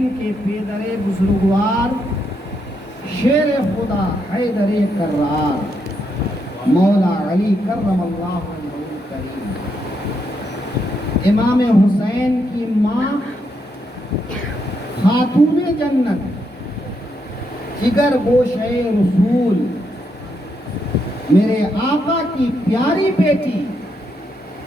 حسین کے پیدر بزرگوار شیر خدا حیدر کرار مولا علی کرم اللہ وجہہ الکریم۔ امام حسین کی ماں خاتون جنت جگر گوشہ رسول میرے آقا کی پیاری بیٹی،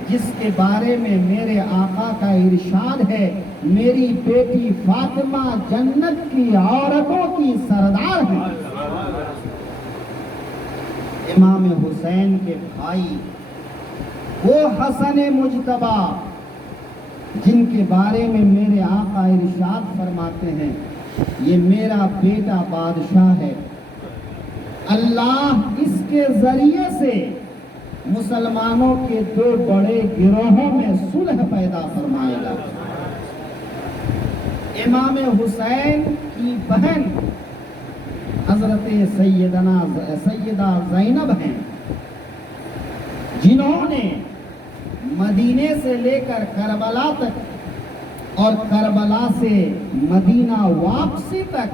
جس کے بارے میں میرے آقا کا ارشاد ہے میری بیٹی فاطمہ جنت کی عورتوں کی سردار ہے۔ امام حسین کے بھائی وہ حسن مجتبی جن کے بارے میں میرے آقا ارشاد فرماتے ہیں یہ میرا بیٹا بادشاہ ہے، اللہ اس کے ذریعے سے مسلمانوں کے دو بڑے گروہوں میں صلح پیدا فرمائے گا۔ امام حسین کی بہن حضرت سیدہ زینب ہیں، جنہوں نے مدینے سے لے کر کربلا تک اور کربلا سے مدینہ واپسی تک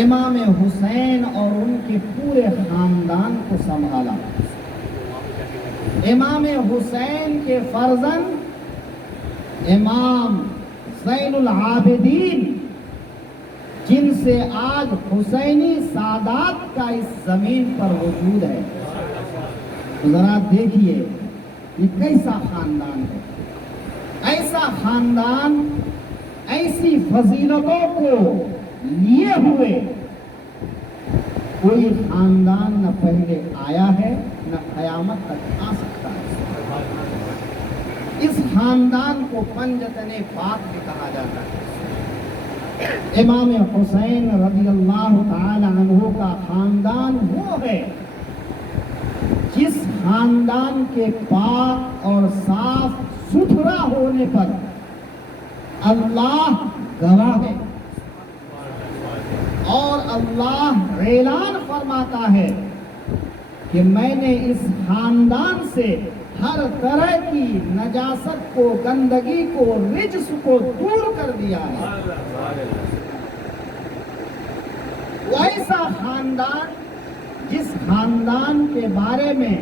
امام حسین اور ان کے پورے خاندان کو سنبھالا۔ امام حسین کے فرزند امام زین العابدین جن سے آج حسینی سادات کا اس زمین پر وجود ہے، ذرا دیکھیے یہ کیسا خاندان ہے۔ ایسا خاندان ایسی فضیلتوں کو لیے ہوئے کوئی خاندان نہ پہلے آیا ہے نہ قیامت تک آ سکتا ہے۔ اس خاندان کو پنجتن پاک بھی کہا جاتا ہے۔ امام حسین رضی اللہ تعالی عنہ کا خاندان وہ ہے جس خاندان کے پاک اور صاف ستھرا ہونے پر اللہ گواہ ہے، اور اللہ اعلان فرماتا ہے کہ میں نے اس خاندان سے ہر طرح کی نجاست کو، گندگی کو، رجس کو دور کر دیا ہے۔ وہ ایسا خاندان جس خاندان کے بارے میں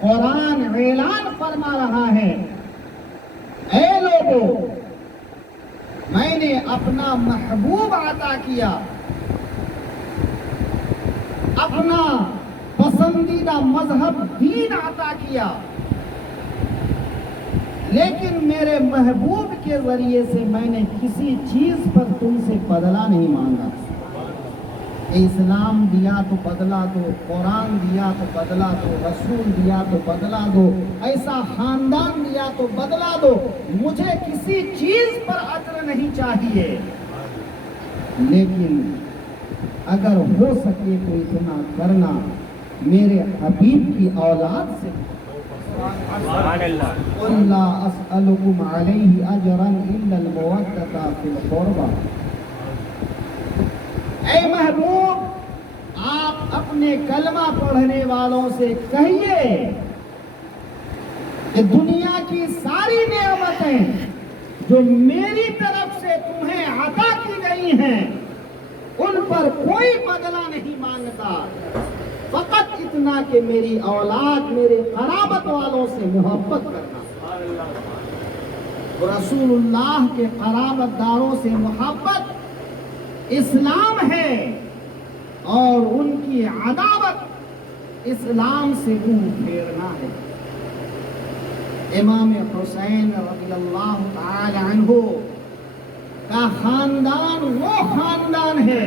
قرآن اعلان فرما رہا ہے اے لوگو میں نے اپنا محبوب عطا کیا، اپنا پسندیدہ مذہب دین عطا کیا، لیکن میرے محبوب کے ذریعے سے میں نے کسی چیز پر تم سے بدلہ نہیں مانگا۔ اسلام دیا تو بدلہ دو، قرآن دیا تو بدلہ دو، رسول دیا تو بدلہ دو، ایسا خاندان دیا تو بدلہ دو، مجھے کسی چیز پر اجر نہیں چاہیے، لیکن اگر ہو سکے تو اتنا کرنا میرے حبیب کی اولاد سے۔ قُلْ لَا أَسْأَلُكُمْ عَلَيْهِ أَجْرًا إِلَّا الْمَوَدَّةَ فِي الْقُرْبَى۔ اے محبوب آپ اپنے کلمہ پڑھنے والوں سے کہیے کہ دنیا کی ساری نعمتیں جو میری طرف سے تمہیں عطا کی گئی ہیں ان پر کوئی بدلہ نہیں مانگتا، فقط اتنا کہ میری اولاد، میرے قرابت والوں سے محبت کرنا۔ رسول اللہ کے قرابت داروں سے محبت اسلام ہے، اور ان کی عداوت اسلام سے منہ پھیرنا ہے۔ امام حسین رضی اللہ تعالی عنہ کا خاندان وہ خاندان ہے،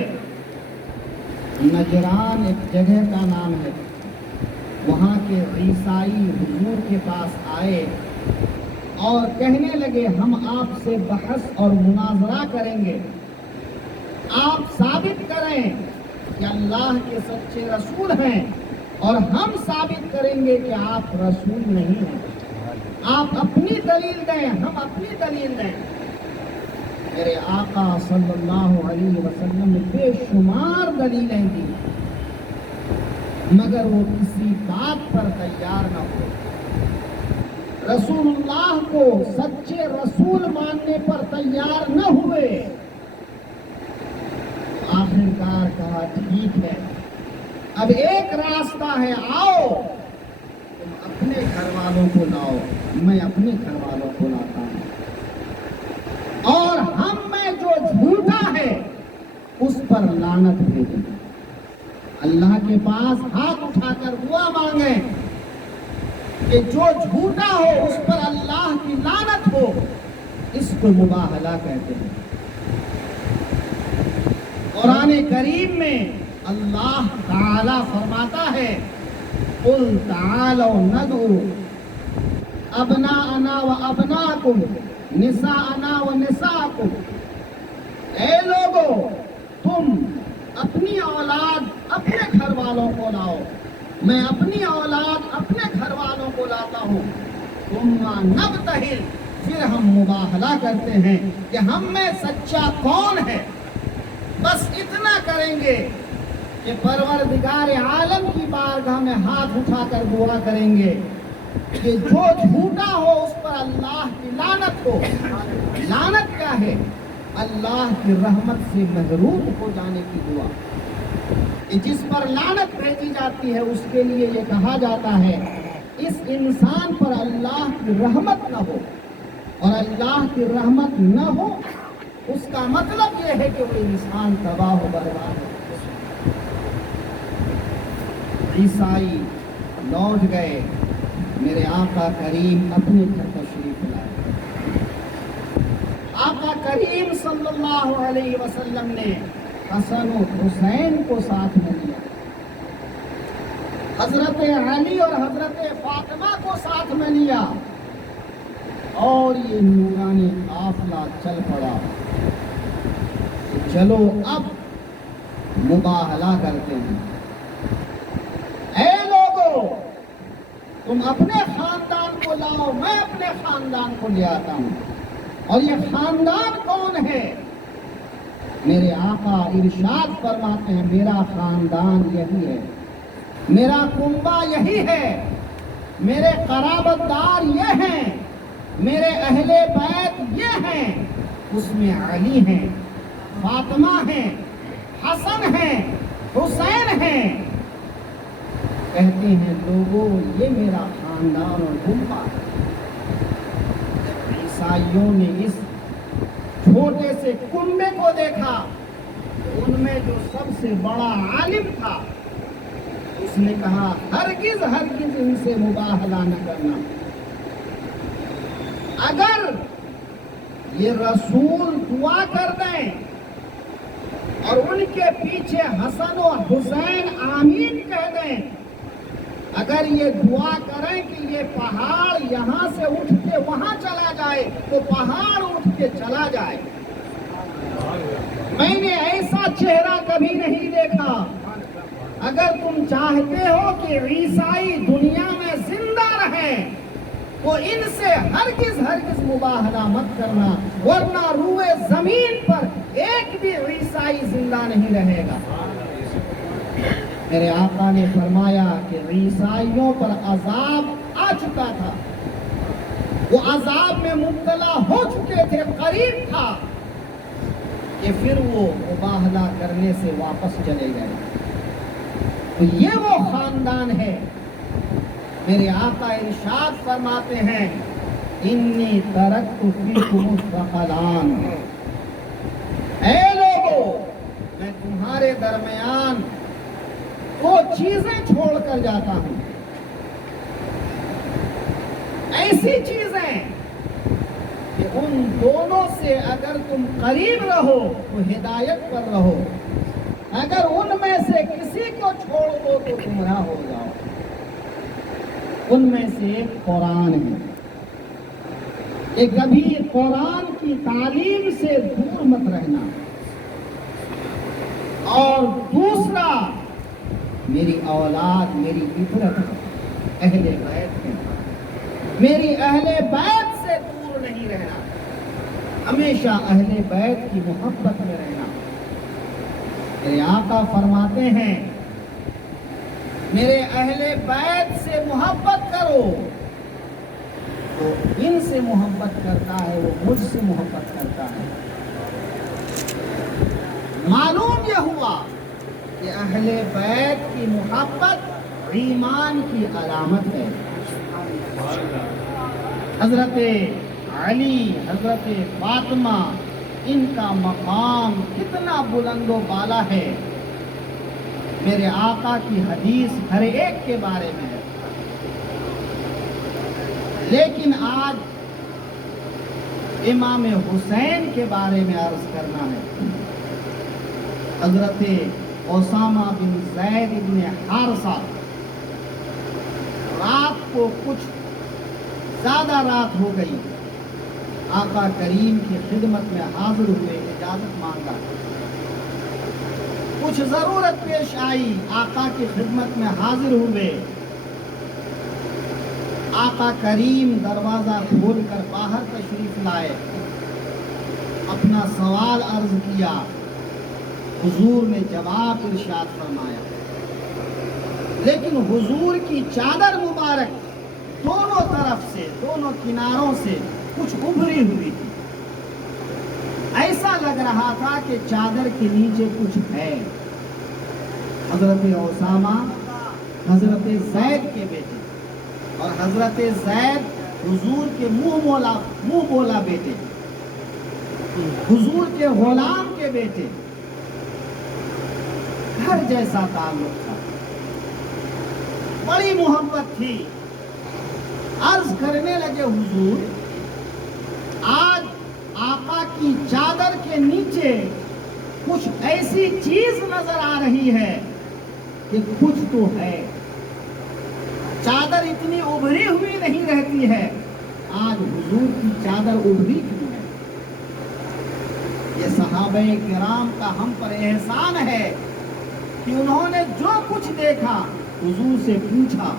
نجران ایک جگہ کا نام ہے، وہاں کے عیسائی حضور کے پاس آئے اور کہنے لگے ہم آپ سے بحث اور مناظرہ کریں گے، آپ ثابت کریں کہ اللہ کے سچے رسول ہیں، اور ہم ثابت کریں گے کہ آپ رسول نہیں ہیں، آپ اپنی دلیل دیں، ہم اپنی دلیل دیں۔ میرے آقا صلی اللہ علیہ وسلم نے بے شمار دلیلیں دی، مگر وہ کسی بات پر تیار نہ ہوئے۔ رسول اللہ کو سچے رسول ماننے پر تیار نہ ہوئے، کہا ٹھیک ہے، اب ایک راستہ ہے، آؤ تم اپنے گھر والوں کو لاؤ، میں اپنے گھر والوں کو لاتا ہوں، اور ہم میں جو جھوٹا ہے اس پر لعنت بھیجیں، اللہ کے پاس ہاتھ اٹھا کر دعا مانگیں کہ جو جھوٹا ہو اس پر اللہ کی لعنت ہو، اس کو مباہلہ کہتے ہیں۔ قرآن کریم میں اللہ تعالی فرماتا ہے قُلْ تَعَالَوْا نَدْعُو أَبْنَاءَنَا وَأَبْنَاءَكُمْ نِسَاءَنَا وَنِسَاءَكُمْ، اے لوگو تم اپنی اولاد اپنے گھر والوں کو لاؤ، میں اپنی اولاد اپنے گھر والوں کو لاتا ہوں، ثُمَّ نَبْتَهِلْ، پھر ہم مباہلہ کرتے ہیں کہ ہم میں سچا کون ہے۔ بس اتنا کریں گے کہ پروردگار عالم کی بارگاہ میں ہاتھ اٹھا کر دعا کریں گے کہ جو جھوٹا ہو اس پر اللہ کی لعنت ہو۔ لعنت کیا ہے؟ اللہ کی رحمت سے محروم ہو جانے کی دعا۔ کہ جس پر لعنت بھیجی جاتی ہے اس کے لیے یہ کہا جاتا ہے اس انسان پر اللہ کی رحمت نہ ہو، اور اللہ کی رحمت نہ ہو اس کا مطلب یہ ہے کہ وہ انسان تباہ و برباد ہے۔ عیسائی لوٹ گئے، میرے آقا کریم اپنے گھر تشریف لائے۔ آقا کریم صلی اللہ علیہ وسلم نے حسن و حسین کو ساتھ میں لیا، حضرت علی اور حضرت فاطمہ کو ساتھ میں لیا، اور یہ نورانی قافلہ چل پڑا۔ چلو اب مباہلہ کرتے ہیں، اے لوگو تم اپنے خاندان کو لاؤ، میں اپنے خاندان کو لے آتا ہوں۔ اور یہ خاندان کون ہے؟ میرے آقا ارشاد فرماتے ہیں میرا خاندان یہی ہے، میرا کنبہ یہی ہے، میرے قرابت دار یہ ہیں، میرے اہل بیت یہ ہیں، اس میں علی ہیں، فاطمہ ہیں، حسن ہیں، حسین ہیں۔ کہتے ہیں لوگوں یہ میرا خاندان اور کنبہ ہے۔ عیسائیوں نے اس چھوٹے سے کنبے کو دیکھا، ان میں جو سب سے بڑا عالم تھا اس نے کہا ہرگز ہرگز ان سے مباہلہ نہ کرنا، اگر یہ رسول دعا کر دیں اور ان کے پیچھے حسن و حسین آمین کہہ دیں، اگر یہ دعا کریں کہ یہ پہاڑ یہاں سے اٹھ کے وہاں چلا جائے تو پہاڑ اٹھ کے چلا جائے۔ میں نے ایسا چہرہ کبھی نہیں دیکھا۔ اگر تم چاہتے ہو کہ عیسائی دنیا میں زندہ رہیں تو ان سے ہرگز ہرگز مباہلہ مت کرنا، ورنہ روئے زمین پر ایک بھی عیسائی زندہ نہیں رہے گا۔ میرے آقا نے فرمایا کہ عیسائیوں پر عذاب آ چکا تھا، وہ عذاب میں مبتلا ہو چکے تھے، قریب تھا کہ پھر وہ مباہلہ کرنے سے واپس چلے گئے۔ تو یہ وہ خاندان ہے۔ میرے آقا ارشاد فرماتے ہیں انی ترکت فیکم الثقلان، اے لوگو میں تمہارے درمیان دو چیزیں چھوڑ کر جاتا ہوں، ایسی چیزیں کہ ان دونوں سے اگر تم قریب رہو تو ہدایت پر رہو، اگر ان میں سے کسی کو چھوڑ دو تو گمراہ ہو جاؤ۔ ان میں سے ایک قرآن ہے کہ کبھی قرآن کی تعلیم سے دور مت رہنا، اور دوسرا میری اولاد میری عبرت اہل بیت ہے، میری اہل بیت سے دور نہیں رہنا، ہمیشہ اہل بیت کی محبت میں رہنا۔ میرے آقا فرماتے ہیں میرے اہل بیت سے محبت کرو، تو ان سے محبت کرتا ہے وہ مجھ سے محبت کرتا ہے۔ معلوم یہ ہوا اہل بیت کی محبت ایمان کی علامت ہے. حضرت علی، حضرت فاطمہ، ان کا مقام کتنا بلند و بالا ہے. میرے آقا کی حدیث ہر ایک کے بارے میں ہے، لیکن آج امام حسین کے بارے میں عرض کرنا ہے. حضرت اسامہ بن زید بن حارثہ رات کو کچھ زیادہ رات ہو گئی، آقا کریم کی خدمت میں حاضر ہوئے، اجازت مانگا. کچھ ضرورت پیش آئی، آقا کی خدمت میں حاضر ہوئے. آقا کریم دروازہ کھول کر باہر تشریف لائے، اپنا سوال عرض کیا. حضور نے جواب ارشاد فرمایا، لیکن حضور کی چادر مبارک دونوں طرف سے، دونوں کناروں سے کچھ ابھری ہوئی تھی. ایسا لگ رہا تھا کہ چادر کے نیچے کچھ ہے. حضرت اسامہ حضرت زید کے بیٹے، اور حضرت زید حضور کے منہ بولا بیٹے، حضور کے غلام کے بیٹے. گھر جیسا تعلق تھا، بڑی محبت تھی. عرض کرنے لگے، حضور آج آقا کی چادر کے نیچے کچھ ایسی چیز نظر آ رہی ہے کہ کچھ تو ہے. چادر اتنی ابھری ہوئی نہیں رہتی ہے، آج حضور کی چادر ابھری کیوں ہے؟ یہ صحابہ کرام کا ہم پر احسان ہے کہ انہوں نے جو کچھ دیکھا حضور سے پوچھا،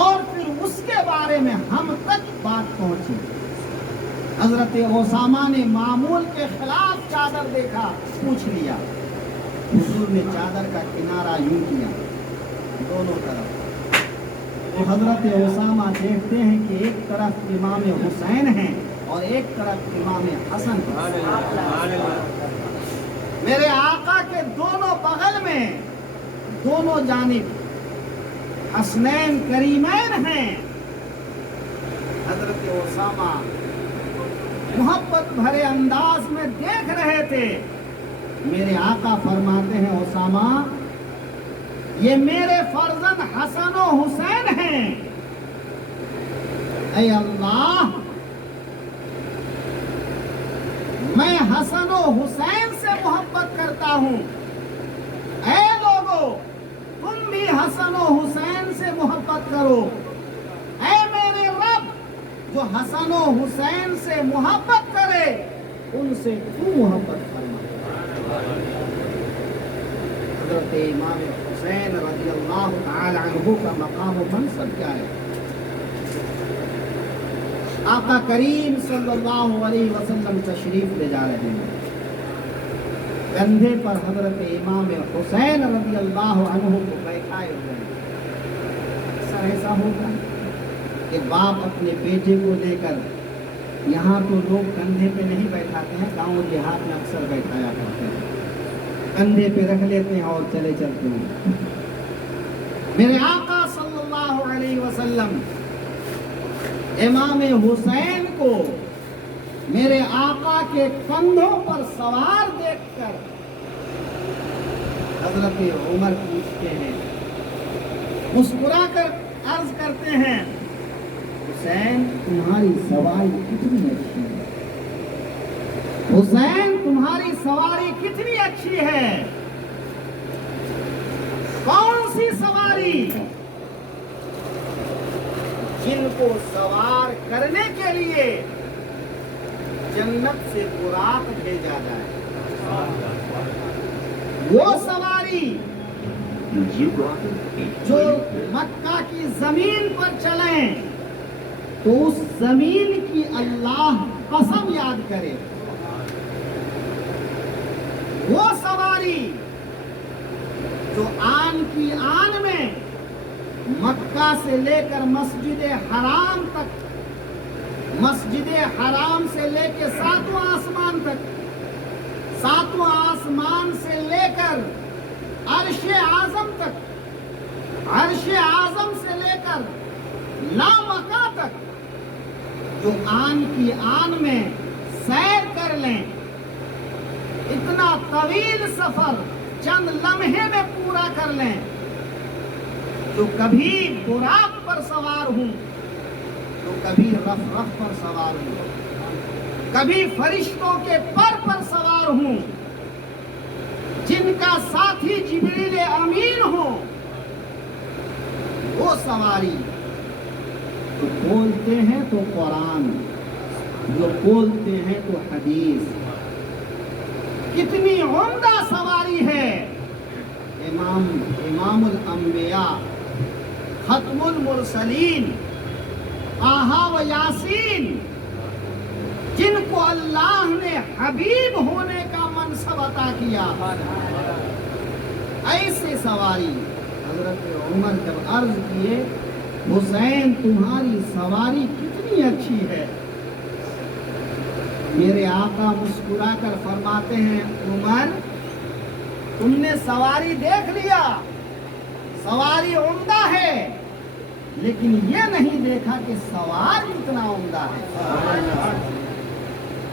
اور پھر اس کے بارے میں ہم تک بات پہنچی. حضرت اسامہ نے معمول کے خلاف چادر دیکھا، پوچھ لیا. حضور نے چادر کا کنارہ یوں کیا دونوں طرف. تو حضرت اسامہ دیکھتے ہیں کہ ایک طرف امام حسین ہیں اور ایک طرف امام حسن ہیں. میرے آقا کے دونوں بغل میں، دونوں جانب حسنین کریمین ہیں. حضرت اسامہ محبت بھرے انداز میں دیکھ رہے تھے. میرے آقا فرماتے ہیں، اسامہ یہ میرے فرزند حسن و حسین ہیں. اے اللہ، میں حسن و حسین سے محبت کرتا ہوں. اے لوگو، تم بھی حسن و حسین سے محبت کرو. اے میرے رب، جو حسن و حسین سے محبت کرے ان سے تو محبت فرما. حضرت امام حسین رضی اللہ تعالی عنہ کا مقام و منصب کیا ہے؟ آقا کریم صلی اللہ علیہ وسلم تشریف لے جا رہے ہیں. کندھے پر حضرت امام حسین رضی اللہ عنہ کو بیٹھائے ہوئے ہیں. اکثر ایسا ہوتا ہے کہ باپ اپنے بیٹے کو لے کر، یہاں تو لوگ کندھے پہ نہیں بیٹھاتے ہیں، گاؤں دیہات میں اکثر بیٹھایا کرتے ہیں، کندھے پہ رکھ لیتے ہیں اور چلے چلتے ہیں. میرے آقا صلی اللہ علیہ وسلم امام حسین کو میرے آقا کے کندھوں پر سوار دیکھ کر حضرت عمر پوچھتے ہیں، مسکرا کر عرض کرتے ہیں، حسین تمہاری سواری کتنی اچھی ہے. حسین تمہاری سواری کتنی اچھی ہے. کون سی سواری؟ جن کو سوار کرنے کے لیے جنت سے براق بھیجا جائے، وہ سواری جو مکہ کی زمین پر چلیں تو اس زمین کی اللہ قسم یاد کرے. وہ سواری جو آن کی آن میں مکہ سے لے کر مسجد حرام تک، مسجد حرام سے لے کے ساتواں آسمان تک، ساتواں آسمان سے لے کر عرش اعظم تک، عرش اعظم سے لے کر لامکہ تک جو آن کی آن میں سیر کر لیں، اتنا طویل سفر چند لمحے میں پورا کر لیں، جو کبھی براق پر سوار ہوں، تو کبھی رف رف پر سوار ہوں، کبھی فرشتوں کے پر سوار ہوں، جن کا ساتھی جبریل امین ہو، وہ سواری جو بولتے ہیں تو قرآن، جو بولتے ہیں تو حدیث، کتنی عمدہ سواری ہے۔ امام الانبیاء، ختم المرسلین، طٰہٰ و یاسین، جن کو اللہ نے حبیب ہونے کا منصب عطا کیا، ایسے سواری حضرت عمر جب عرض کیے حسین تمہاری سواری کتنی اچھی ہے، میرے آقا مسکرا کر فرماتے ہیں عمر تم نے سواری دیکھ لیا، سواری عمدہ ہے، لیکن یہ نہیں دیکھا کہ سوار کتنا عمدہ ہے۔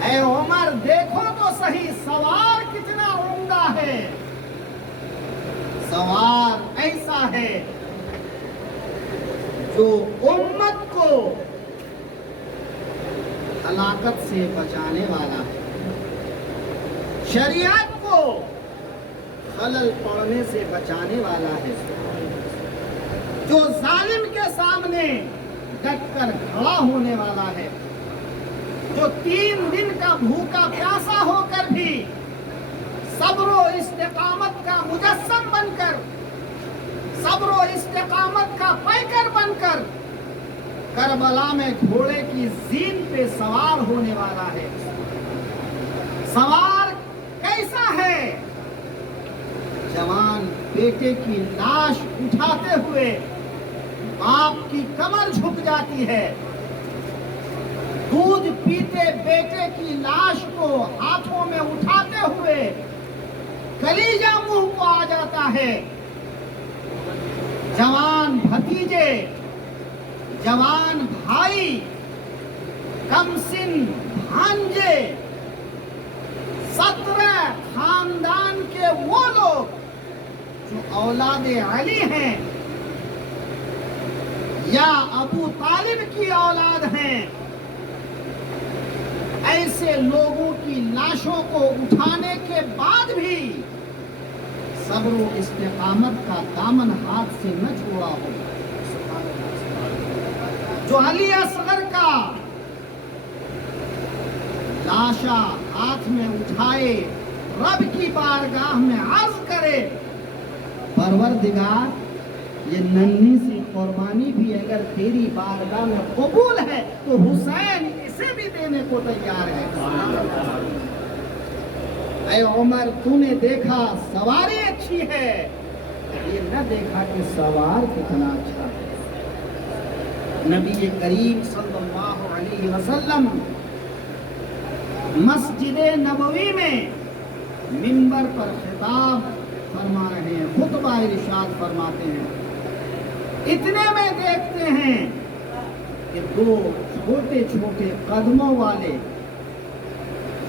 اے عمر دیکھو تو صحیح سوار کتنا عمدہ ہے۔ سوار ایسا ہے جو امت کو ہلاکت سے بچانے والا ہے، شریعت کو خلل پڑنے سے بچانے والا ہے، جو ظالم کے سامنے ڈٹ کر کھڑا ہونے والا ہے، جو 3 دن کا بھوکا پیاسا ہو کر بھی صبر و استقامت کا مجسم بن کر، صبر و استقامت کا پیکر بن کر کربلا میں گھوڑے کی زین پہ سوار ہونے والا ہے۔ سوار کیسا ہے؟ جوان بیٹے کی لاش اٹھاتے ہوئے باپ کی کمر جھک جاتی ہے، دودھ پیتے بیٹے کی لاش کو ہاتھوں میں اٹھاتے ہوئے کلیجہ منہ کو آ جاتا ہے۔ جوان بھتیجے، جوان بھائی، کم سن بھانجے، 17 خاندان کے وہ لوگ جو اولاد علی ہیں یا ابو طالب کی اولاد ہیں، ایسے لوگوں کی لاشوں کو اٹھانے کے بعد بھی صبر و استقامت کا دامن ہاتھ سے نہ چھوڑا ہو، جو علی اصغر کا لاشا ہاتھ میں اٹھائے رب کی بارگاہ میں عرض کرے پروردگار یہ ننھی سی قربانی بھی اگر تیری بارگاہ میں قبول ہے تو حسین اسے بھی دینے کو تیار ہے۔ اے عمر تو نے دیکھا سواری اچھی ہے، یہ نہ دیکھا کہ سوار کتنا اچھا ہے۔ نبی کریم صلی اللہ علیہ وسلم مسجد نبوی میں منبر پر خطاب فرما رہے ہیں، خطبہ ارشاد فرماتے ہیں، اتنے میں دیکھتے ہیں کہ 2 چھوٹے چھوٹے قدموں والے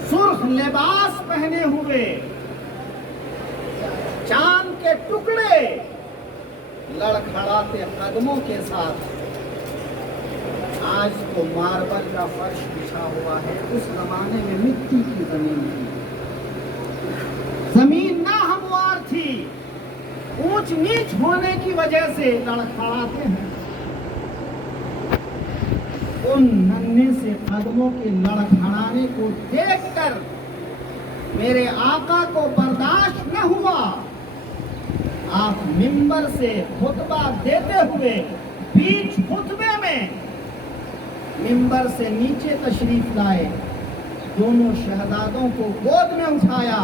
سرخ لباس پہنے ہوئے چاند کے ٹکڑے لڑکھڑاتے قدموں کے ساتھ، آج تو ماربل کا فرش بچھا ہوا ہے، اس زمانے میں مٹی کی زمین تھی، زمین ناہموار تھی، اونچ نیچ ہونے کی وجہ سے لڑکھڑاتے ہیں۔ ان ننھے سے قدموں کے لڑکھڑانے کو دیکھ کر میرے آقا کو برداشت نہ ہوا، آپ منبر سے خطبہ دیتے ہوئے بیچ خطبے میں منبر سے نیچے تشریف لائے، دونوں شہزادوں کو گود میں اٹھایا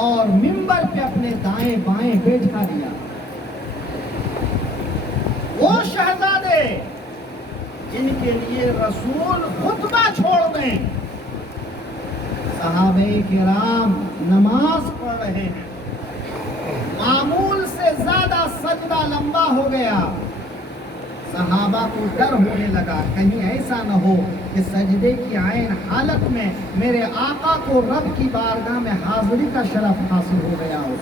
اور منبر پہ اپنے دائیں بائیں بیٹھا دیا۔ وہ شہزادے جن کے لیے رسول خطبہ چھوڑ دیں، صحابہ کرام نماز پڑھ رہے ہیں، صحابہ کو ڈر ہونے لگا کہیں ایسا نہ ہو کہ سجدے کی عین حالت میں میرے آقا کو رب کی بارگاہ میں حاضری کا شرف حاصل ہو گیا ہو،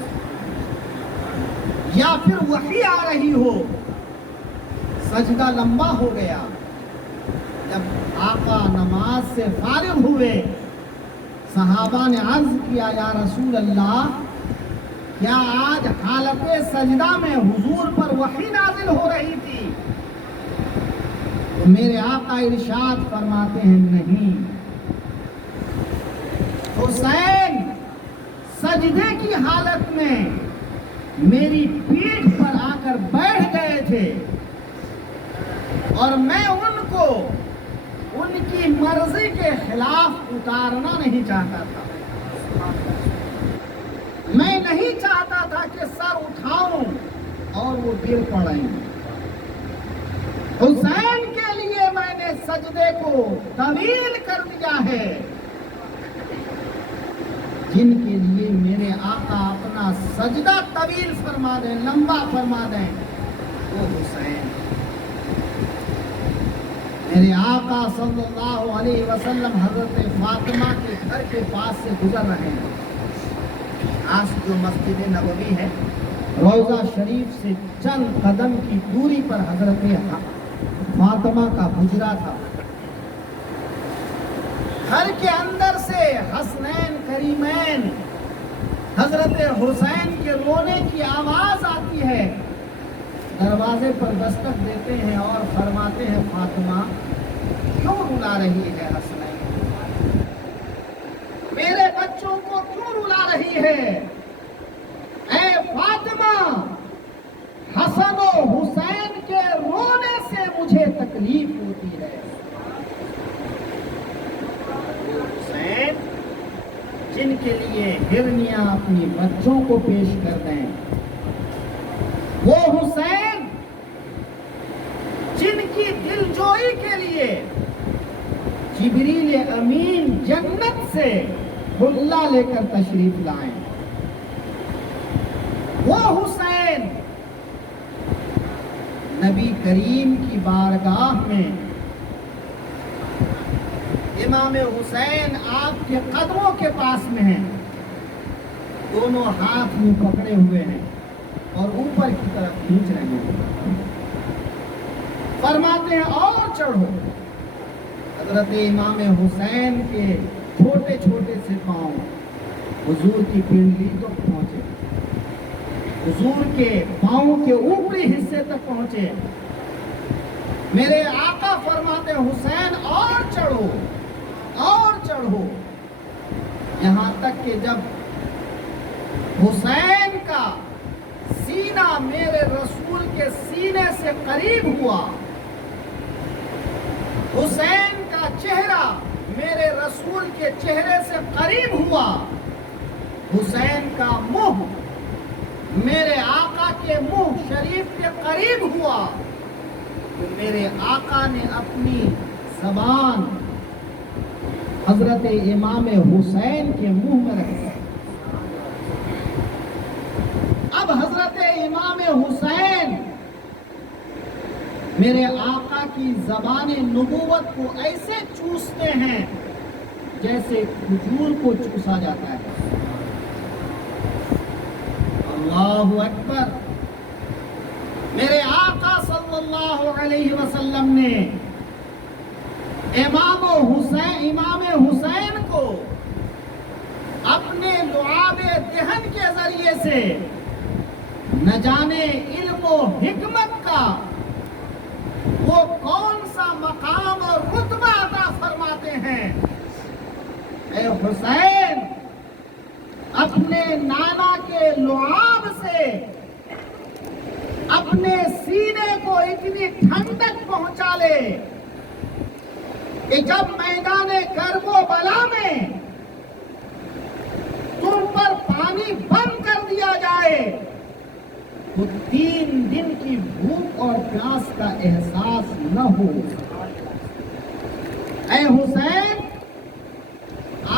یا پھر وحی آ رہی ہو، سجدہ لمبا ہو گیا۔ جب آقا نماز سے فارغ ہوئے، صحابہ نے عرض کیا یا رسول اللہ، کیا آج حالت سجدہ میں حضور پر وحی نازل ہو رہی تھی؟ تو میرے آقا ارشاد فرماتے ہیں نہیں، حسین سجدے کی حالت میں میری پیٹھ پر آ کر بیٹھ گئے تھے اور میں ان کو ان کی مرضی کے خلاف اتارنا نہیں چاہتا تھا۔ میں نہیں چاہتا تھا کہ سر اٹھاؤں اور وہ گر پڑیں۔ حسین کے لیے میں نے سجدے کو طویل کر دیا ہے، جن کے لیے میرے آقا اپنا سجدہ طویل فرما دیں، لمبا فرما دیں، وہ حسین۔ میرے آقا صلی اللہ علیہ وسلم حضرت فاطمہ کے گھر کے پاس سے گزر رہے ہیں۔ آج جو مسجد نبوی ہے، روضہ شریف سے چند قدم کی دوری پر حضرت فاطمہ کا حجرہ تھا۔ گھر کے اندر سے حسنین کریمین حضرت حسین کے رونے کی آواز آتی ہے۔ دروازے پر دستک دیتے ہیں اور فرماتے ہیں فاطمہ کیوں رلا رہی ہے حسنین؟ میرے بچوں کو کیوں رلا رہی ہے؟ اے فاطمہ، حسن و حسین کے رونے سے مجھے تکلیف ہوتی ہے۔ حسین جن کے لیے ہرنیاں اپنی بچوں کو پیش کر دیں، وہ حسین جن کی دلجوئی کے لیے جبریل امین جنت سے حلہ لے کر تشریف لائیں، وہ حسین نبی کریم کی بارگاہ میں امام حسین آپ کے قدموں کے پاس میں ہیں، دونوں ہاتھ میں پکڑے ہوئے ہیں اور اوپر کی طرف کھینچ رہے ہیں، فرماتے ہیں اور چڑھو۔ حضرت امام حسین کے چھوٹے چھوٹے سے پاؤں حضور کی پنڈلی تک پہنچے، حضور کے پاؤں کے اوپری حصے تک پہنچے۔ میرے آقا فرماتے ہیں حسین اور چڑھو اور چڑھو، یہاں تک کہ جب حسین کا سینہ میرے رسول کے سینے سے قریب ہوا، حسین کا چہرہ میرے رسول کے چہرے سے قریب ہوا، حسین کا منہ میرے آقا کے منہ شریف کے قریب ہوا، تو میرے آقا نے اپنی زبان حضرت امام حسین کے منہ میں رکھ دی۔ اب حضرت امام حسین میرے آقا کی زبان نبوت کو ایسے چوستے ہیں جیسے کھجور کو چوسا جاتا ہے۔ اللہ اکبر۔ میرے آقا صلی اللہ علیہ وسلم نے امام حسین کو اپنے لعاب دہن کے ذریعے سے نہ جانے علم و حکمت کا وہ کون سا مقام اور رتبہ عطا فرماتے ہیں۔ اے حسین، اپنے نانا کے لعاب سے اپنے سینے کو اتنی ٹھنڈک پہنچا لے کہ جب میدان کرب و بلا میں تم پر پانی بند کر دیا جائے تو 3 دن کی بھوک اور پیاس کا احساس نہ ہو۔ اے حسین،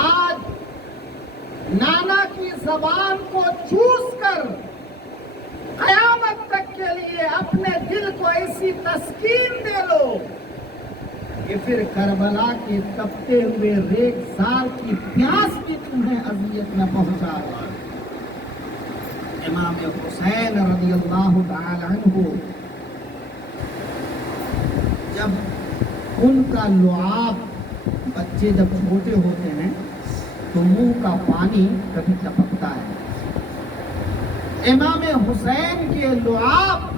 آج نانا کی زبان کو چوس کر قیامت تک کے لیے اپنے دل کو ایسی تسکین دے لو کہ پھر کربلا کے تپتے ہوئے ریگزار کی پیاس بھی تمہیں اذیت نہ پہنچا۔ امام حسین رضی اللہ تعالی عنہ جب ان کا لعاب، بچے جب چھوٹے ہوتے ہیں تو منہ کا پانی کبھی ٹپکتا ہے، امام حسین کے لعاب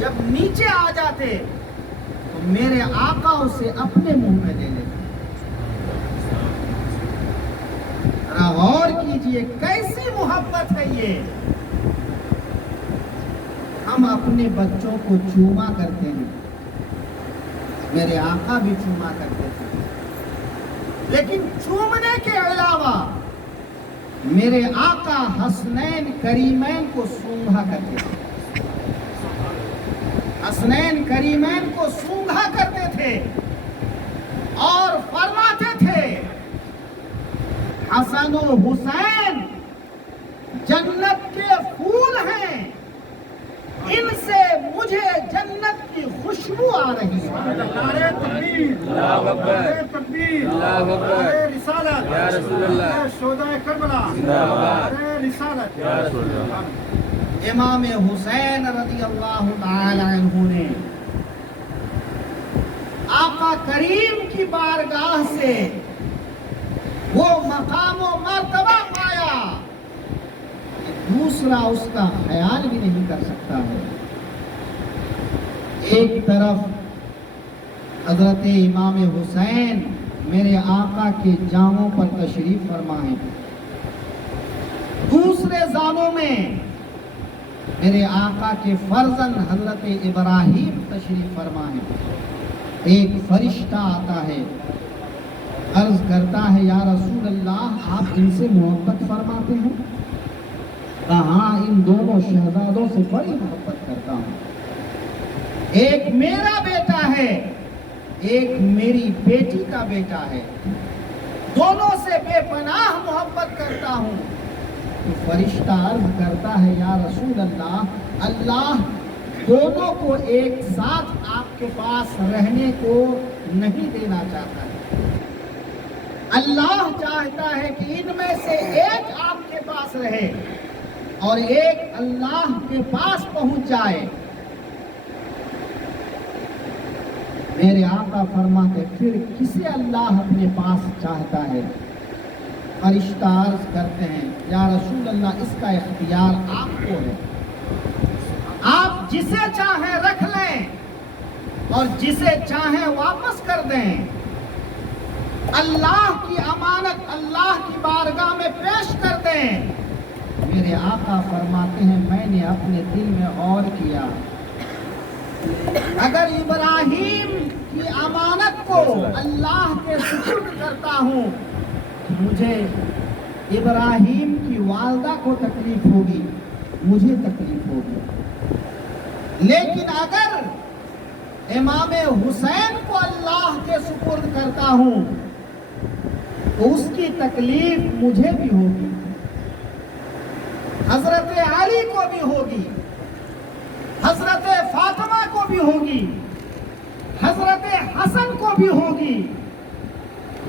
جب نیچے آ جاتے تو میرے آقا اسے اپنے منہ میں لے لیتے۔ ذرا غور کیجئے کیسی محبت ہے یہ۔ ہم اپنے بچوں کو چوما کرتے ہیں، میرے آقا بھی چوما کرتے تھے، لیکن چومنے کے علاوہ میرے آقا حسنین کریمین کو سونگھا کرتے تھے، حسنین کریمین کو سونگھا کرتے تھے اور فرماتے تھے حسن و حسین جنت کے پھول ہیں، ان سے مجھے جنت کی خوشبو آ رہی ہے۔ نعرہ تکبیر، نعرہ تکبیر، نعرہ رسالت، یا رسول اللہ، شہدائے کربلا، نعرہ رسالت، یا رسول اللہ۔ امام حسین رضی اللہ تعالی عنہ نے آقا کریم کی بارگاہ سے وہ مقام و مرتبہ پایا کہ دوسرا اس کا خیال بھی نہیں کر سکتا ہے۔ ایک طرف حضرت امام حسین میرے آقا کے جاموں پر تشریف فرما ہے، دوسرے زانوں میں میرے آقا کے فرزند حضرت ابراہیم تشریف فرما ہے۔ ایک فرشتہ آتا ہے، عرض کرتا ہے یا رسول اللہ آپ ان سے محبت فرماتے ہیں؟ کہاں ان دونوں شہزادوں سے بڑی محبت کرتا ہوں، ایک میرا بیٹا ہے، ایک میری بیٹی کا بیٹا ہے، دونوں سے بے پناہ محبت کرتا ہوں۔ تو فرشتہ عرض کرتا ہے یا رسول اللہ، اللہ دونوں کو ایک ساتھ آپ کے پاس رہنے کو نہیں دینا چاہتا ہے، اللہ چاہتا ہے کہ ان میں سے ایک آپ کے پاس رہے اور ایک اللہ کے پاس پہنچ جائے۔ میرے آقا فرماتے پھر کسے اللہ اپنے پاس چاہتا ہے؟ فرشتہ عرض کرتے ہیں یا رسول اللہ اس کا اختیار آپ کو ہے، آپ جسے چاہیں رکھ لیں اور جسے چاہیں واپس کر دیں۔ اللہ کی امانت اللہ کی بارگاہ میں پیش کر دیں۔ میرے آقا فرماتے ہیں میں نے اپنے دل میں غور کیا، اگر ابراہیم کی امانت کو اللہ کے سپرد کرتا ہوں مجھے ابراہیم کی والدہ کو تکلیف ہوگی، مجھے تکلیف ہوگی، لیکن اگر امام حسین کو اللہ کے سپرد کرتا ہوں تو اس کی تکلیف مجھے بھی ہوگی، حضرت علی کو بھی ہوگی، حضرت فاطمہ کو بھی ہوگی، حضرت حسن کو بھی ہوگی۔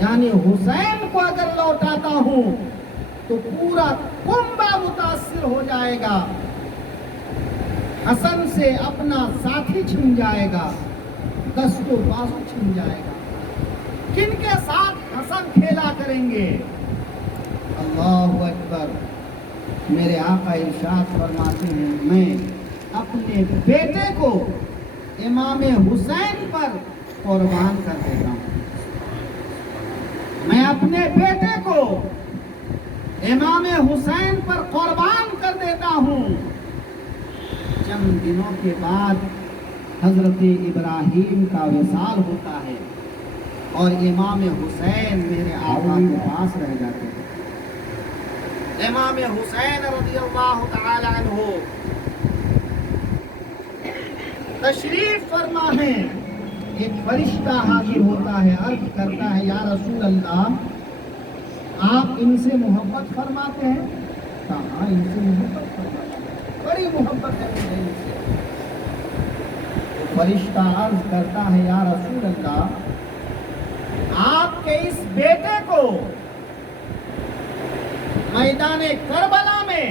یعنی حسین کو اگر لوٹاتا ہوں تو پورا کنبہ متاثر ہو جائے گا، حسن سے اپنا ساتھی چھن جائے گا، دست و بازو چھن جائے گا، کن کے ساتھ حسن کھیلا کریں گے؟ اللہ اکبر۔ میرے آقا ارشاد فرماتے ہیں میں اپنے بیٹے کو امام حسین پر قربان کر دیتا ہوں، میں اپنے بیٹے کو امام حسین پر قربان کر دیتا ہوں۔ چند دنوں کے بعد حضرت ابراہیم کا وصال ہوتا ہے اور امام حسین میرے آقا کے پاس رہ جاتے ہیں۔ امام حسین رضی اللہ تعالی عنہ تشریف فرما ہے، ایک فرشتہ حاضر ہوتا ہے، عرض کرتا ہے یا رسول اللہ آپ ان سے محبت فرماتے ہیں؟ کہا ان سے محبت فرماتے ہیں، بڑی محبت ہے مجھے ان سے۔ فرشتہ عرض کرتا ہے یا رسول اللہ، آپ کے اس بیٹے کو میدان کربلا میں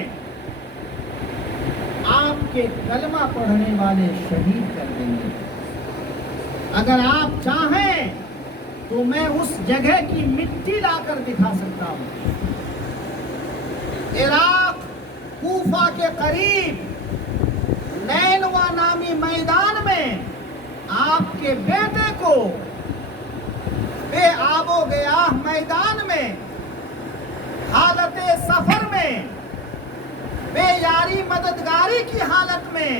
آپ کے کلمہ پڑھنے والے شہید کر دیں گے۔ اگر آپ چاہیں تو میں اس جگہ کی مٹی لا کر دکھا سکتا ہوں۔ عراق کوفہ کے قریب نینوا نامی میدان میں آپ کے بیٹے کو بے آب و گیاہ میدان میں حالت سفر میں بے یاری مددگاری کی حالت میں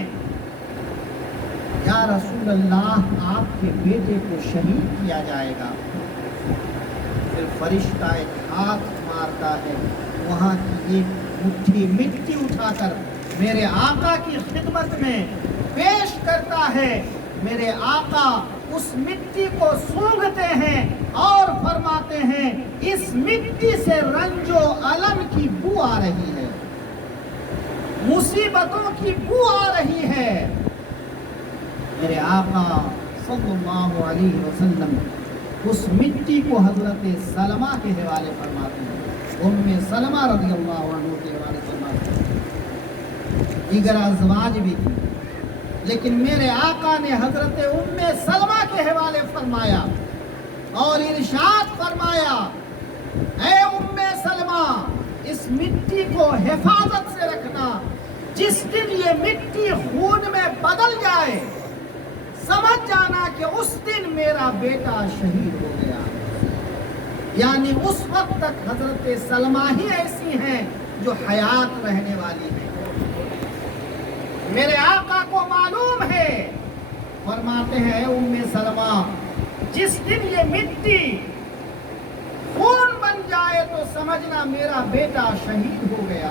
یا رسول اللہ آپ کے بیٹے کو شہید کیا جائے گا۔ پھر فرشتہ ایک ہاتھ مارتا ہے، وہاں کی ایک مٹھی مٹی اٹھا کر میرے آقا کی خدمت میں پیش کرتا ہے۔ میرے آقا اس مٹی کو سونگھتے ہیں اور فرماتے ہیں اس مٹی سے رنج و الم کی بو آ رہی ہے، مصیبتوں کی بو آ رہی ہے۔ میرے آقا صلی اللہ علیہ وسلم اس مٹی کو حضرت سلمہ کے حوالے فرماتے ہیں، ام سلمہ رضی اللہ عنہ کے حوالے فرماتے ہیں۔ دیگر ازواج بھی تھی، لیکن میرے آقا نے حضرت ام سلمہ کے حوالے فرمایا اور ارشاد فرمایا، اے ام سلمہ اس مٹی کو حفاظت سے رکھنا، جس دن یہ مٹی خون میں بدل جائے سمجھ جانا کہ اس دن میرا بیٹا شہید ہو گیا۔ یعنی اس وقت تک حضرت سلمہ ہی ایسی ہیں جو حیات رہنے والی ہیں۔ میرے آقا کو معلوم ہے، فرماتے ہیں ام سلمہ جس دن یہ مٹی خون بن جائے تو سمجھنا میرا بیٹا شہید ہو گیا۔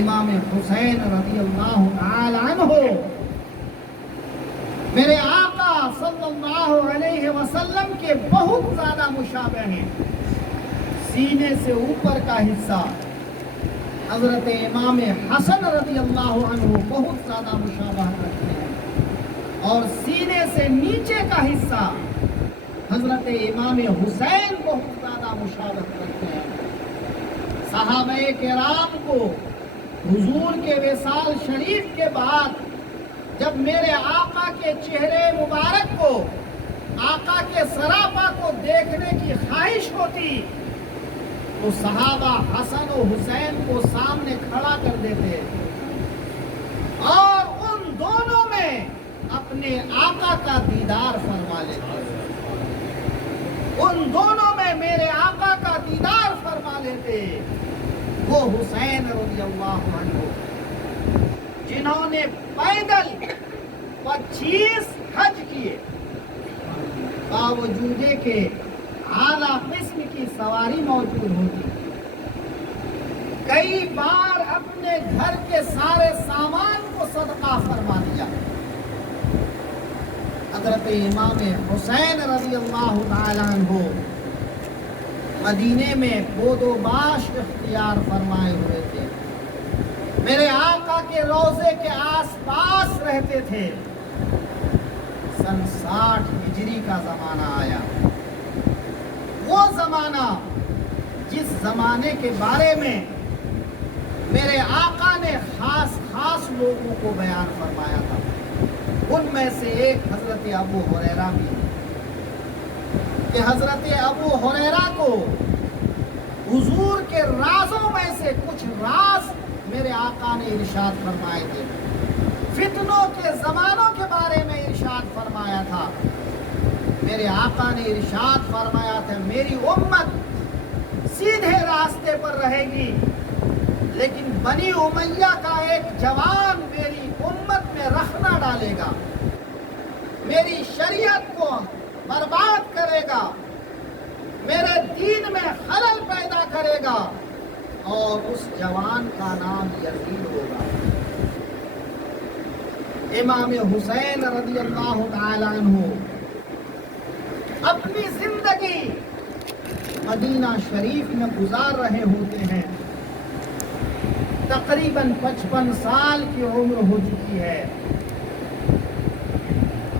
امام حسین رضی اللہ تعالی عنہ میرے آقا صلی اللہ علیہ وسلم کے بہت زیادہ مشابہ ہیں۔ سینے سے اوپر کا حصہ حضرت امام حسن رضی اللہ عنہ بہت زیادہ مشابہت رکھتے ہیں، اور سینے سے نیچے کا حصہ حضرت امام حسین بہت زیادہ مشابہت رکھتے ہیں۔ صحابہ کرام کو حضور کے وصال شریف کے بعد جب میرے آقا کے چہرے مبارک کو، آقا کے سراپا کو دیکھنے کی خواہش ہوتی تو صحابہ حسن و حسین کو سامنے کھڑا کر دیتے اور ان دونوں میں اپنے آقا کا دیدار فرما لیتے۔ ان دونوں میں میرے آقا کا دیدار فرما لیتے۔ وہ حسین رضی اللہ عنہ جنہوں نے پیدل 25 حج کیے، باوجود کہ اعلیٰ قسم کی سواری موجود ہوتی، کئی بار اپنے گھر کے سارے سامان کو صدقہ فرما دیا۔ حضرت امام حسین رضی اللہ تعالیٰ عنہ مدینے میں بود و باش اختیار فرمائے ہوئے تھے، میرے آقا کے روضے کے آس پاس رہتے تھے۔ سن 60 ہجری کا زمانہ آیا، وہ زمانہ جس زمانے کے بارے میں میرے آقا نے خاص لوگوں کو بیان فرمایا تھا، ان میں سے ایک حضرت ابو ہریرہ بھی ہے کہ حضرت ابو ہریرہ کو حضور کے رازوں میں سے کچھ راز میرے آقا نے ارشاد فرمائے تھے۔ فتنوں کے زمانوں کے بارے میں ارشاد فرمایا تھا۔ میرے آقا نے ارشاد فرمایا تھا میری امت سیدھے راستے پر رہے گی، لیکن بنی امیہ کا ایک جوان میری امت میں رخنہ ڈالے گا، میری شریعت کو برباد کرے گا، میرے دین میں خلل پیدا کرے گا، اور اس جوان کا نام یزید ہوگا۔ امام حسین رضی اللہ تعالی عنہ اپنی زندگی مدینہ شریف میں گزار رہے ہوتے ہیں، تقریباً 55 سال کی عمر ہو چکی ہے۔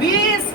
20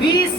20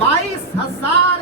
22,000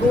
2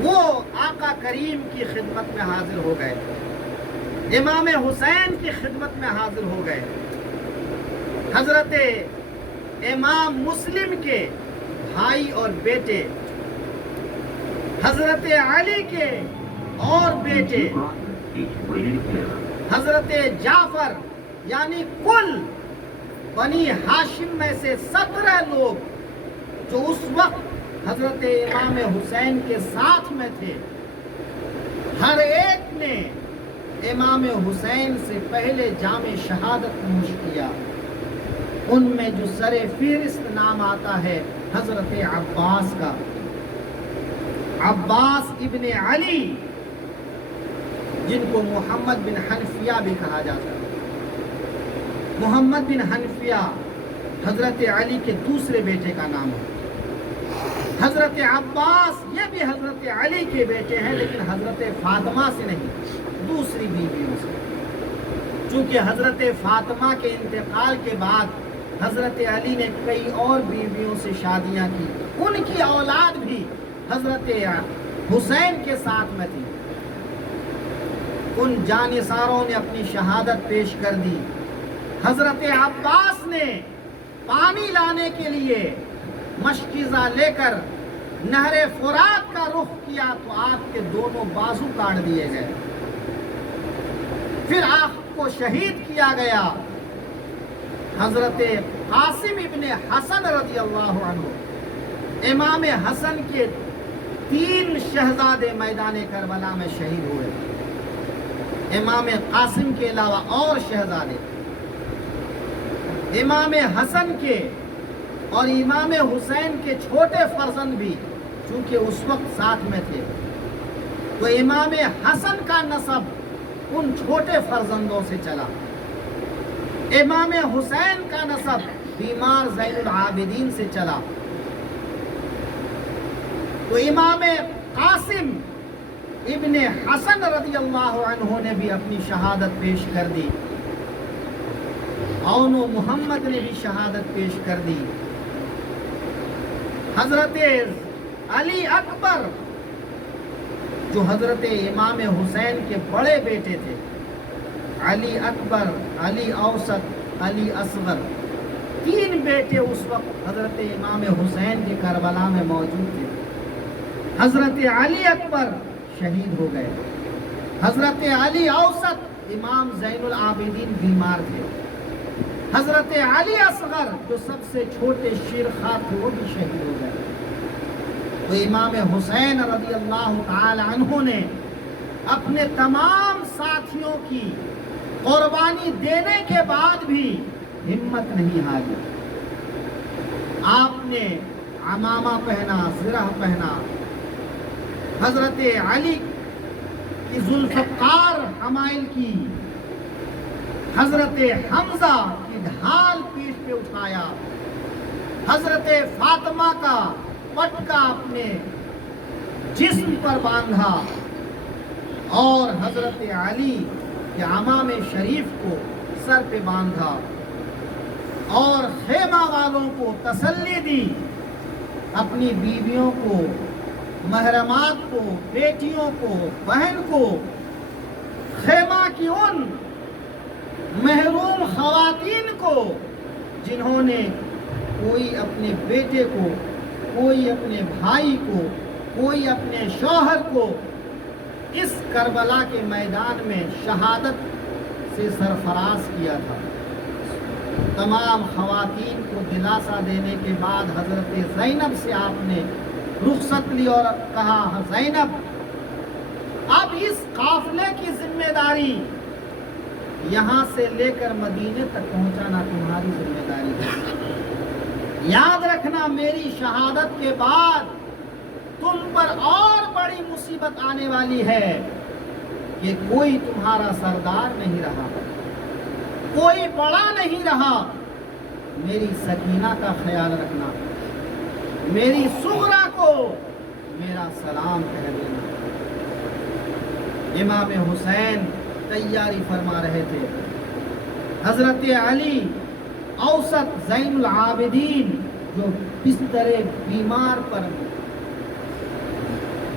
وہ آقا کریم کی خدمت میں حاضر ہو گئے، امام حسین کی خدمت میں حاضر ہو گئے۔ حضرت امام مسلم کے بھائی اور بیٹے، حضرت علی کے اور بیٹے، حضرت جعفر، یعنی کل بنی ہاشم میں سے 17 لوگ جو اس وقت حضرت امام حسین کے ساتھ میں تھے، ہر ایک نے امام حسین سے پہلے جام شہادت نوش کیا۔ ان میں جو سر فہرست نام آتا ہے حضرت عباس کا، عباس ابن علی، جن کو محمد بن حنفیہ بھی کہا جاتا ہے۔ محمد بن حنفیہ حضرت علی کے دوسرے بیٹے کا نام ہے۔ حضرت عباس یہ بھی حضرت علی کے بیٹے ہیں، لیکن حضرت فاطمہ سے نہیں، دوسری بیویوں سے۔ چونکہ حضرت فاطمہ کے انتقال کے بعد حضرت علی نے کئی اور بیویوں سے شادیاں کی، ان کی اولاد بھی حضرت حسین کے ساتھ میں تھی۔ ان جانثاروں نے اپنی شہادت پیش کر دی۔ حضرت عباس نے پانی لانے کے لیے مشکیزہ لے کر نہر فرات کا رخ کیا تو آپ کے دونوں بازو کاٹ دیے گئے، پھر آپ کو شہید کیا گیا۔ حضرت قاسم ابن حسن رضی اللہ عنہ، امام حسن کے 3 شہزادے میدان کربلا میں شہید ہوئے، امام قاسم کے علاوہ اور شہزادے، امام حسن کے اور امام حسین کے چھوٹے فرزند بھی چونکہ اس وقت ساتھ میں تھے، تو امام حسن کا نسب ان چھوٹے فرزندوں سے چلا، امام حسین کا نسب بیمار زین العابدین سے چلا، تو امام قاسم ابن حسن رضی اللہ عنہ نے بھی اپنی شہادت پیش کر دی، اون و محمد نے بھی شہادت پیش کر دی۔ حضرت علی اکبر جو حضرت امام حسین کے بڑے بیٹے تھے، علی اکبر، علی اوسط، علی اصغر، 3 بیٹے اس وقت حضرت امام حسین کے کربلا میں موجود تھے۔ حضرت علی اکبر شہید ہو گئے، حضرت علی اوسط امام زین العابدین بیمار تھے، حضرت علی اصغر جو سب سے چھوٹے شیرخوار تھے وہ بھی شہید ہو گئے۔ تو امام حسین رضی اللہ تعالی عنہ نے اپنے تمام ساتھیوں کی قربانی دینے کے بعد بھی ہمت نہیں ہاری۔ آپ نے عمامہ پہنا، زرہ پہنا، حضرت علی کی ذوالفقار حمائل کی، حضرت حمزہ کی ڈھال پیٹھ پہ اٹھایا، حضرت فاطمہ کا پٹکا اپنے جسم پر باندھا، اور حضرت علی کے عمامے شریف کو سر پہ باندھا، اور خیمہ والوں کو تسلی دی، اپنی بیویوں کو، محرمات کو، بیٹیوں کو، بہن کو، خیمہ کی ان محروم خواتین کو جنہوں نے کوئی اپنے بیٹے کو، کوئی اپنے بھائی کو، کوئی اپنے شوہر کو اس کربلا کے میدان میں شہادت سے سرفراز کیا تھا۔ تمام خواتین کو دلاسا دینے کے بعد حضرت زینب سے آپ نے رخصت لی اور کہا، زینب اب اس قافلے کی ذمہ داری یہاں سے لے کر مدینے تک پہنچانا تمہاری ذمہ داری ہے۔ یاد رکھنا میری شہادت کے بعد تم پر اور بڑی مصیبت آنے والی ہے کہ کوئی تمہارا سردار نہیں رہا، کوئی بڑا نہیں رہا۔ میری سکینہ کا خیال رکھنا، میری صغرا کو میرا سلام کہہ دینا۔ امام حسین تیاری فرما رہے تھے، حضرت علی اوسط زین العابدین جو بستر بیمار پر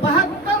72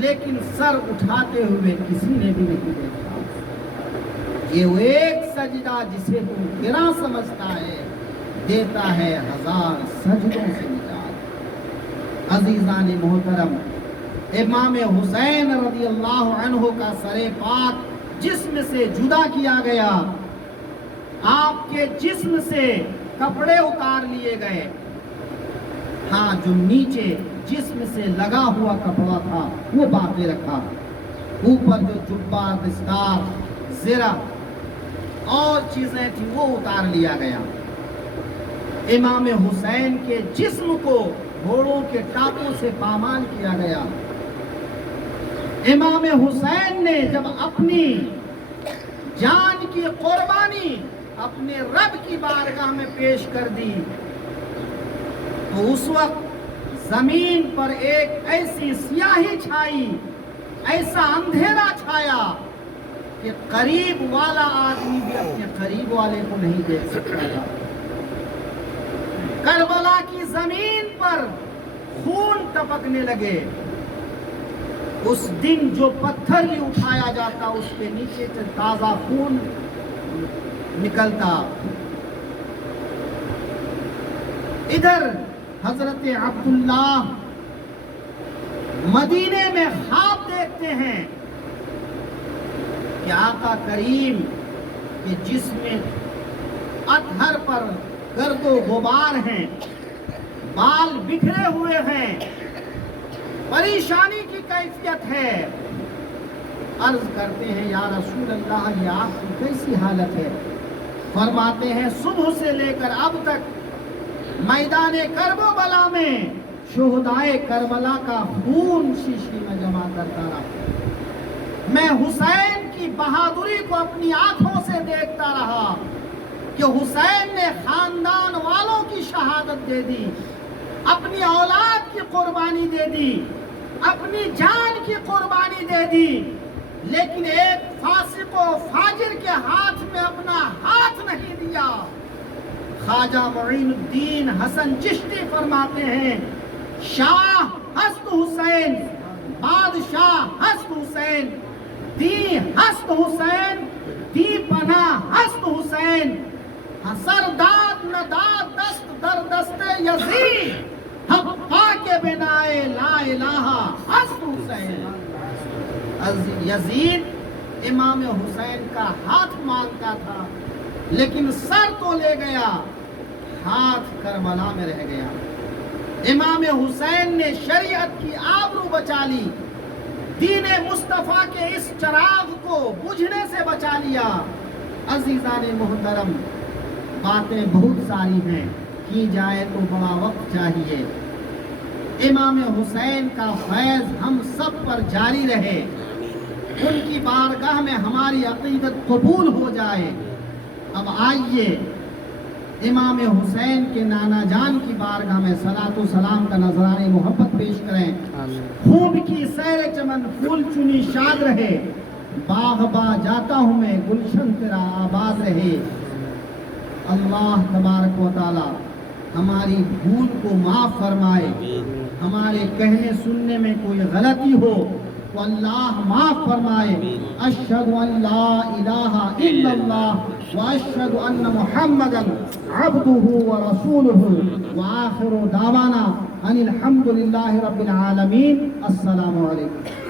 لیکن سر اٹھاتے ہوئے کسی نے بھی نہیں دیکھا. یہ وہ ایک سجدہ جسے تو گراں سمجھتا ہے دیتا ہے 1000 سجدوں سے نجات. عزیزان محترم، امام حسین رضی اللہ عنہ کا سر پاک جسم سے جدا کیا گیا، آپ کے جسم سے کپڑے اتار لیے گئے. ہاں، جو نیچے جسم سے لگا ہوا کپڑا تھا وہ باقی رکھا، اوپر جو جبہ، دستار، زرہ اور چیزیں تھیں وہ اتار لیا گیا. امام حسین کے جسم کو گھوڑوں کے ٹانکوں سے پامال کیا گیا. امام حسین نے جب اپنی جان کی قربانی اپنے رب کی بارگاہ میں پیش کر دی تو اس وقت زمین پر ایک ایسی سیاہی چھائی، ایسا اندھیرا چھایا کہ قریب والا آدمی بھی اپنے قریب والے کو نہیں دیکھ سکتا تھا. کربلا کی زمین پر خون ٹپکنے لگے. اس دن جو پتھر ہی اٹھایا جاتا اس کے نیچے سے تازہ خون نکلتا. ادھر حضرت عبداللہ مدینے میں خواب دیکھتے ہیں کہ آقا کریم کے جسم اطہر پر گرد و غبار ہیں، بال بکھرے ہوئے ہیں، پریشانی کی کیفیت ہے. عرض کرتے ہیں یا رسول اللہ یہ آپ کی کیسی حالت ہے؟ فرماتے ہیں صبح سے لے کر اب تک میدان کربلا میں شہدائے کربلا کا خون شیشی میں جمع کرتا رہا. میں حسین کی بہادری کو اپنی آنکھوں سے دیکھتا رہا کہ حسین نے خاندان والوں کی شہادت دے دی، اپنی اولاد کی قربانی دے دی، اپنی جان کی قربانی دے دی، لیکن ایک فاسق و فاجر کے ہاتھ میں اپنا ہاتھ نہیں دیا. خواجہ معین الدین حسن چشتی فرماتے ہیں شاہ ہست حسین، بادشاہ ہست حسین، دی ہست حسین، دی پناہ ہست حسین، سرداد نداد دست در دست یزید، حق پاک بنائے لا الہ ہست حسین. یزید امام حسین کا ہاتھ مانگتا تھا لیکن سر تو لے گیا، ہاتھ کربلا میں رہ گیا. امام حسین نے شریعت کی آبرو بچا لی، دین مصطفیٰ کے اس چراغ کو بجھنے سے بچا لیا. عزیزان محترم، باتیں بہت ساری ہیں، کی جائے تو بڑا وقت چاہیے. امام حسین کا فیض ہم سب پر جاری رہے، ان کی بارگاہ میں ہماری عقیدت قبول ہو جائے. اب آئیے امام حسین کے نانا جان کی بارگاہ میں صلاۃ و سلام کا نذرانہ محبت پیش کریں. خوب کی سیر چمن پھول چنی شاد رہے، باغ با جاتا ہوں میں گلشن تیرا آباد رہے. اللہ تبارک و تعالی ہماری بھول کو معاف فرمائے، ہمارے کہنے سننے میں کوئی غلطی ہو تو اللہ معاف فرمائے. اشہد ان لا الہ الا اللہ واشہد ان محمدا عبدہ ورسولہ وآخر دعوانا ان الحمد للہ رب العالمین. السلام علیکم.